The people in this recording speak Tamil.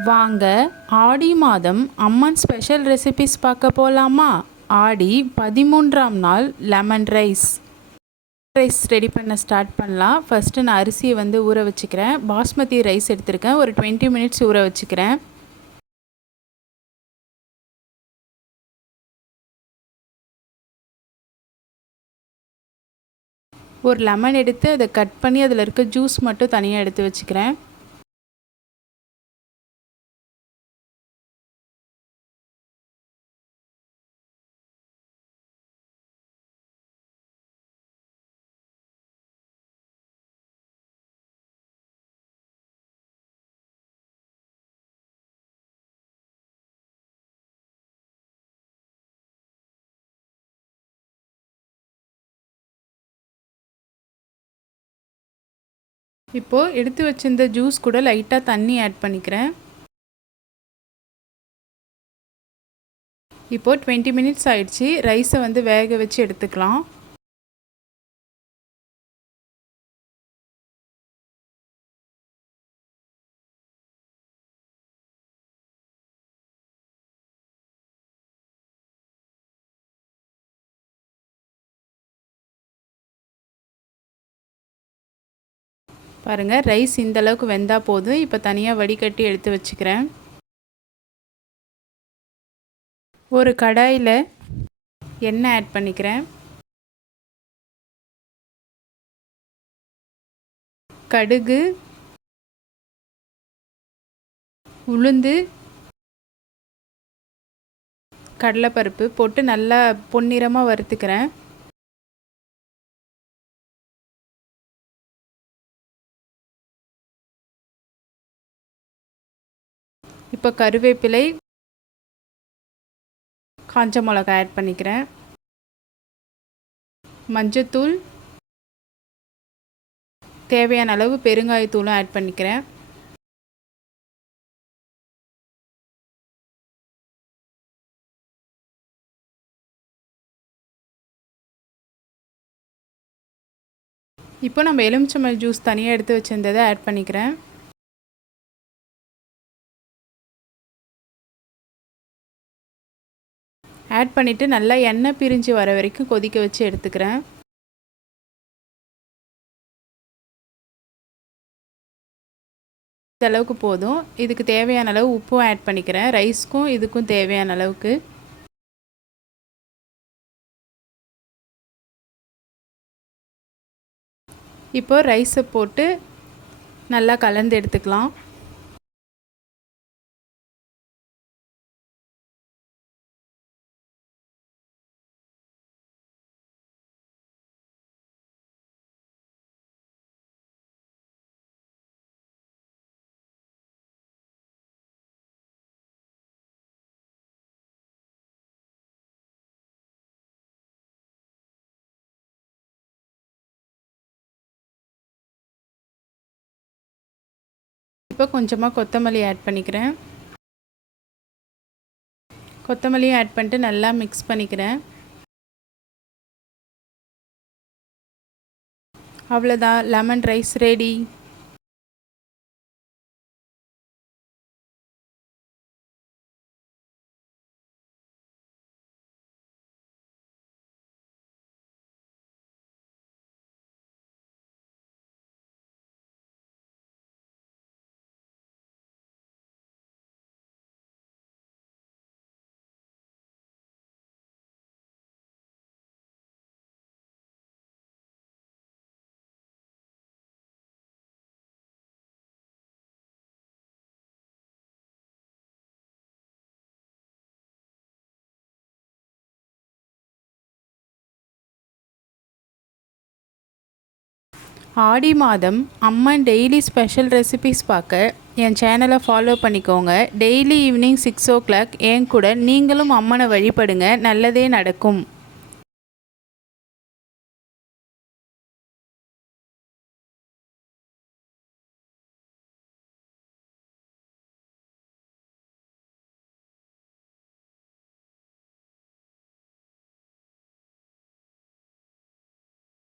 வாங்க ஆடி மாதம் அம்மன் ஸ்பெஷல் ரெசிபிஸ் பார்க்க போகலாமா? ஆடி 13ஆம் நாள் லெமன் ரைஸ் ரெடி பண்ண ஸ்டார்ட் பண்ணலாம். ஃபஸ்ட்டு நான் அரிசியை ஊற வச்சுக்கிறேன். பாஸ்மதி ரைஸ் எடுத்திருக்கேன். ஒரு 20 மினிட்ஸ் ஊற வச்சுக்கிறேன். ஒரு லெமன் எடுத்து அதை கட் பண்ணி அதில் இருக்க ஜூஸ் மட்டும் தனியாக எடுத்து வச்சுக்கிறேன். இப்போது எடுத்து வச்சிருந்த ஜூஸ் கூட லைட்டாக தண்ணி ஆட் பண்ணிக்கிறேன். இப்போது 20 மினிட்ஸ் ஆயிடுச்சு. ரைஸை வேக வச்சு எடுத்துக்கலாம். பாருங்கள், ரைஸ் இந்த அளவுக்கு வெந்தால் போதும். இப்போ தனியாக வடிகட்டி எடுத்து வச்சுக்கிறேன். ஒரு கடாயில் எண்ணெய் ஆட் பண்ணிக்கிறேன். கடுகு, உளுந்து, கடலைப்பருப்பு போட்டு நல்லா பொன்னிறமாக வறுத்துக்கிறேன். இப்போ கருவேப்பிலை, காஞ்ச மிளகாய் ஆட் பண்ணிக்கிறேன். மஞ்சத்தூள், தேவையான அளவு பெருங்காயத்தூளும் ஆட் பண்ணிக்கிறேன். இப்போ நம்ம எலுமிச்சம்பழம் ஜூஸ் தனியாக எடுத்து வச்சுருந்ததை ஆட் பண்ணிக்கிறேன். ஆட் பண்ணிவிட்டு நல்லா எண்ணெய் பிரிஞ்சு வர வரைக்கும் கொதிக்க வச்சு எடுத்துக்கிறேன். இந்த அளவுக்கு போதும். இதுக்கு தேவையான அளவு உப்பும் ஆட் பண்ணிக்கிறேன். ரைஸ்க்கும் இதுக்கும் தேவையான அளவுக்கு. இப்போ ரைஸை போட்டு நல்லா கலந்து எடுத்துக்கலாம். இப்போ கொஞ்சமாக கொத்தமல்லி ஆட் பண்ணிக்கிறேன். கொத்தமல்லியும் ஆட் பண்ணிட்டு நல்லா மிக்ஸ் பண்ணிக்கிறேன். அவ்வளோதான், லெமன் ரைஸ் ரெடி. ஆடி மாதம் அம்மன் டெய்லி ஸ்பெஷல் ரெசிபிஸ் பார்க்க என் சேனலை ஃபாலோ பண்ணிக்கோங்க. டெய்லி ஈவினிங் 6 o'clock என் கூட நீங்களும் அம்மனை வழிபடுங்க. நல்லதே நடக்கும்.